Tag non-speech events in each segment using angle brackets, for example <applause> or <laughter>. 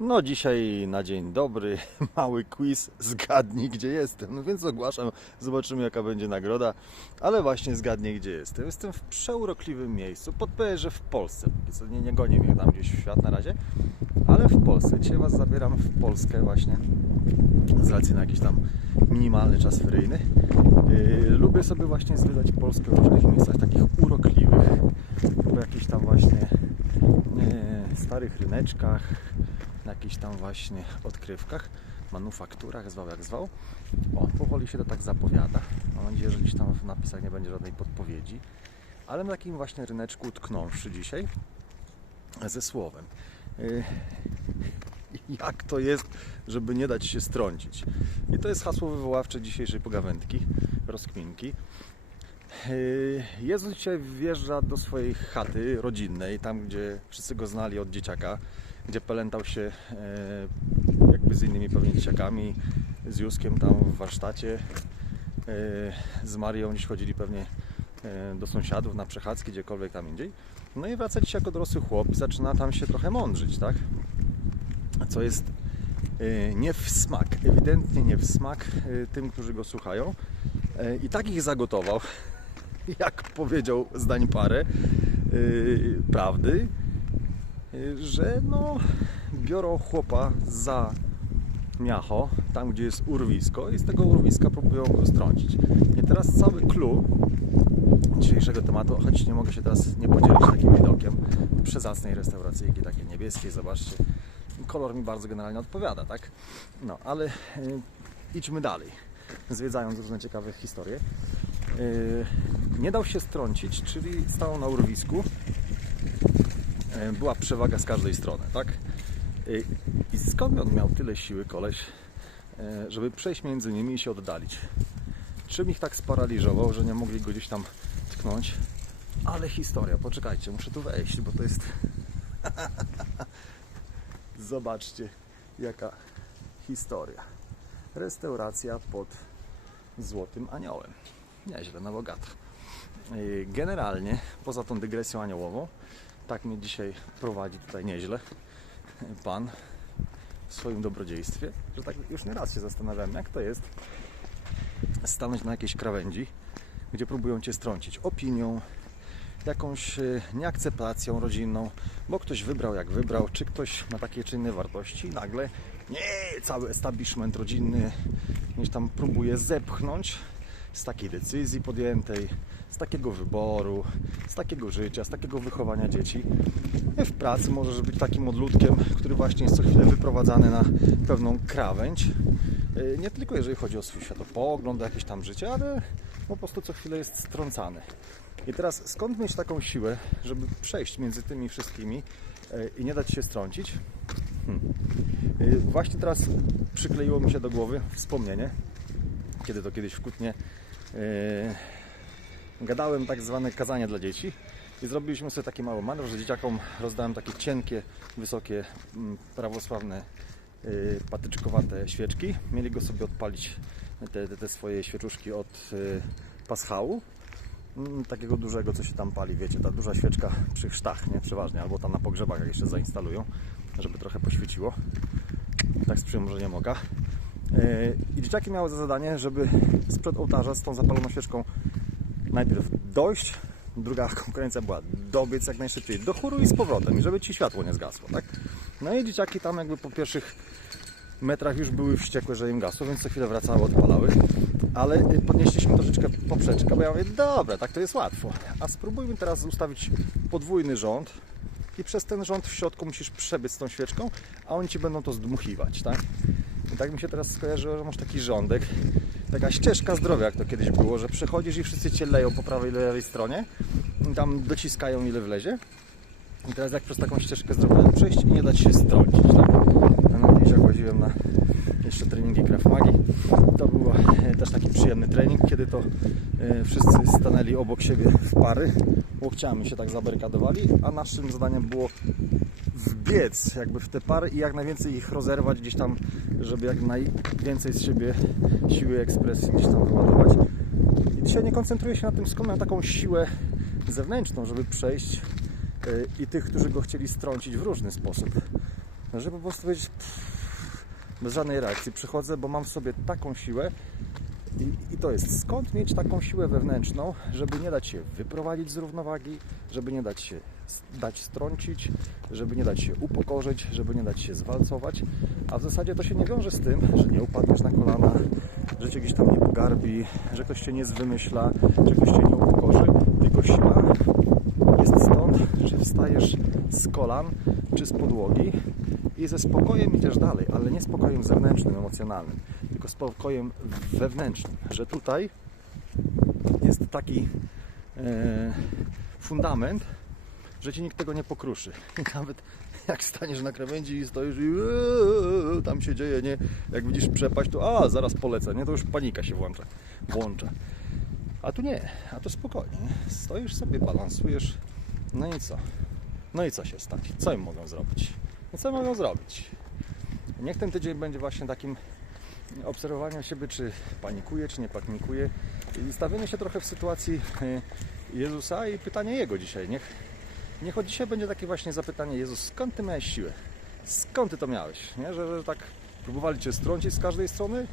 No dzisiaj na dzień dobry, <laughs> mały quiz, zgadnij gdzie jestem. No więc ogłaszam, zobaczymy jaka będzie nagroda, ale właśnie zgadnij gdzie jestem. Jestem w przeurokliwym miejscu, podpowiedź, że w Polsce. Nie, nie gonię mnie tam gdzieś w świat na razie, ale w Polsce. Dzisiaj Was zabieram w Polskę właśnie z racji na jakiś tam minimalny czas feryjny. Yy, lubię sobie właśnie zwiedzać Polskę w różnych miejscach takich urokliwych, po jakichś tam właśnie e, starych ryneczkach, na jakichś tam właśnie odkrywkach, manufakturach, zwał jak zwał. O, powoli się to tak zapowiada. Mam nadzieję, że gdzieś tam w napisach nie będzie żadnej podpowiedzi. Ale na takim właśnie ryneczku utknąwszy dzisiaj ze słowem. Y, <laughs> Jak to jest, żeby nie dać się strącić? I to jest hasło wywoławcze dzisiejszej pogawędki, rozkminki. Yy, Jezus dzisiaj wjeżdża do swojej chaty rodzinnej, tam gdzie wszyscy go znali od dzieciaka, gdzie pelętał się e, jakby z innymi pewnie dzieciakami, z Józkiem tam w warsztacie, e, z Marią dziś chodzili pewnie e, do sąsiadów na przechadzki, gdziekolwiek tam indziej. No i wraca dzisiaj jako dorosły chłop i zaczyna tam się trochę mądrzyć, tak? Co jest nie w smak, ewidentnie nie w smak tym, którzy go słuchają. I tak ich zagotował, <laughs> jak powiedział zdań parę prawdy, że no biorą chłopa za miacho, tam gdzie jest urwisko i z tego urwiska próbują go strącić. I teraz cały clue dzisiejszego tematu, choć nie mogę się teraz nie podzielić takim widokiem przezacnej restauracyjki, takiej niebieskiej, zobaczcie, kolor mi bardzo generalnie odpowiada, tak? No, ale yy, idźmy dalej, zwiedzając różne ciekawe historie. Yy, nie dał się strącić, czyli stał na urwisku. Yy, Była przewaga z każdej strony, tak? Yy, I skąd on miał tyle siły, koleś, yy, żeby przejść między nimi i się oddalić? Czym ich tak sparaliżował, że nie mogli go gdzieś tam tknąć? Ale historia, poczekajcie, muszę tu wejść, bo to jest. <laughs> Zobaczcie, jaka historia. Restauracja pod Złotym Aniołem. Nieźle, na bogato. Generalnie, poza tą dygresją aniołową, tak mnie dzisiaj prowadzi tutaj nieźle Pan w swoim dobrodziejstwie, że tak już nie raz się zastanawiałem, jak to jest stanąć na jakiejś krawędzi, gdzie próbują Cię strącić opinią, jakąś yy, nieakceptacją rodzinną, bo ktoś wybrał jak wybrał, czy ktoś ma takie czy inne wartości nagle nie, cały establishment rodzinny gdzieś tam próbuje zepchnąć z takiej decyzji podjętej, z takiego wyboru, z takiego życia, z takiego wychowania dzieci. W pracy możesz być takim odludkiem, który właśnie jest co chwilę wyprowadzany na pewną krawędź. Yy, Nie tylko jeżeli chodzi o swój światopogląd, jakieś tam życie, ale po prostu co chwilę jest strącany. I teraz skąd mieć taką siłę, żeby przejść między tymi wszystkimi yy, i nie dać się strącić? Hmm. Yy, Właśnie teraz przykleiło mi się do głowy wspomnienie, kiedy to kiedyś w Kutnie gadałem tak zwane kazanie dla dzieci i zrobiliśmy sobie taki mały manewr, że dzieciakom rozdałem takie cienkie, wysokie, mm, prawosławne yy, patyczkowate świeczki. Mieli go sobie odpalić te, te, te swoje świeczuszki od yy, paschału. Mm, Takiego dużego, co się tam pali, wiecie, ta duża świeczka przy chrztach, nie? Przeważnie, albo tam na pogrzebach jak jeszcze zainstalują, żeby trochę poświeciło. Tak z przymrużeniem oka. Yy, I dzieciaki miały za zadanie, żeby sprzed ołtarza z tą zapaloną świeczką najpierw dojść, druga konkurencja była dobiec jak najszybciej do chóru i z powrotem, i żeby ci światło nie zgasło, tak? No i dzieciaki tam jakby po pierwszych metrach już były wściekłe, że im gasło, więc co chwilę wracały, odpalały. Ale y, podnieśliśmy troszeczkę poprzeczkę, bo ja mówię, dobra, tak to jest łatwo. A spróbujmy teraz ustawić podwójny rząd i przez ten rząd w środku musisz przebyć z tą świeczką, a oni ci będą to zdmuchiwać, tak? I tak mi się teraz skojarzyło, że masz taki rządek, taka ścieżka zdrowia, jak to kiedyś było, że przechodzisz i wszyscy cię leją po prawej i lewej stronie i tam dociskają ile wlezie. I teraz jak przez taką ścieżkę zdrowia przejść i nie dać się strącić, tak? Na jak chodziłem na jeszcze treningi Krav Magi. To był e, też taki przyjemny trening, kiedy to e, wszyscy stanęli obok siebie w pary, łokciami się tak zabarykadowali, a naszym zadaniem było wbiec jakby w te pary i jak najwięcej ich rozerwać gdzieś tam, żeby jak najwięcej z siebie siły ekspresji gdzieś tam wyładować. I dzisiaj nie koncentruję się na tym, skąd miał taką siłę zewnętrzną, żeby przejść yy, i tych, którzy go chcieli strącić w różny sposób. że po prostu powiedzieć pff, bez żadnej reakcji przychodzę, bo mam w sobie taką siłę i, i to jest skąd mieć taką siłę wewnętrzną, żeby nie dać się wyprowadzić z równowagi, żeby nie dać się dać strącić, żeby nie dać się upokorzyć, żeby nie dać się zwalcować, a w zasadzie to się nie wiąże z tym, że nie upadniesz na kolana, że cię gdzieś tam nie pogarbi, że ktoś cię nie zwymyśla, że ktoś cię nie upokorzy, tylko siła jest stąd, że wstajesz z kolan czy z podłogi i ze spokojem idziesz dalej, ale nie spokojem zewnętrznym, emocjonalnym, tylko spokojem wewnętrznym, że tutaj jest taki e, fundament, że ci nikt tego nie pokruszy. <laughs> Nawet jak staniesz na krawędzi i stoisz i eee, tam się dzieje, nie? Jak widzisz przepaść, to a, zaraz polecę, nie? To już panika się włącza. włącza. A tu nie, a tu spokojnie. Stoisz sobie, balansujesz. No i co? No i co się stanie? Co im mogą zrobić? No co mogą zrobić? Niech ten tydzień będzie właśnie takim obserwowaniem siebie, czy panikuje, czy nie panikuje. I stawienie się trochę w sytuacji e, Jezusa i pytanie Jego dzisiaj. Niech, niech od dzisiaj będzie takie właśnie zapytanie Jezus, skąd Ty miałeś siłę? Skąd Ty to miałeś? Nie? Że, że tak próbowali Cię strącić z każdej strony,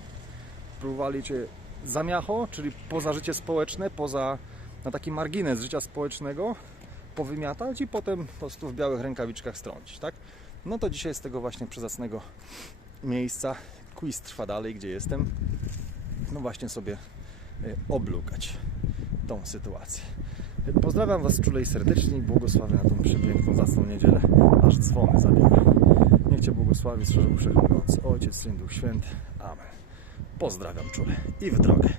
próbowali Cię zamiacho, czyli poza życie społeczne, poza na taki margines życia społecznego, powymiatać i potem po prostu w białych rękawiczkach strącić, tak? No to dzisiaj z tego właśnie przyzacnego miejsca quiz trwa dalej, gdzie jestem. No właśnie sobie y, oblukać tą sytuację. Pozdrawiam Was czule i serdecznie i błogosławię na tą przepiękną, zacną niedzielę, aż dzwony zabiega. Niech Cię błogosławi, strzeże Wszechmogący Ojciec, Syn, Duch Święty. Amen. Pozdrawiam czule i w drogę.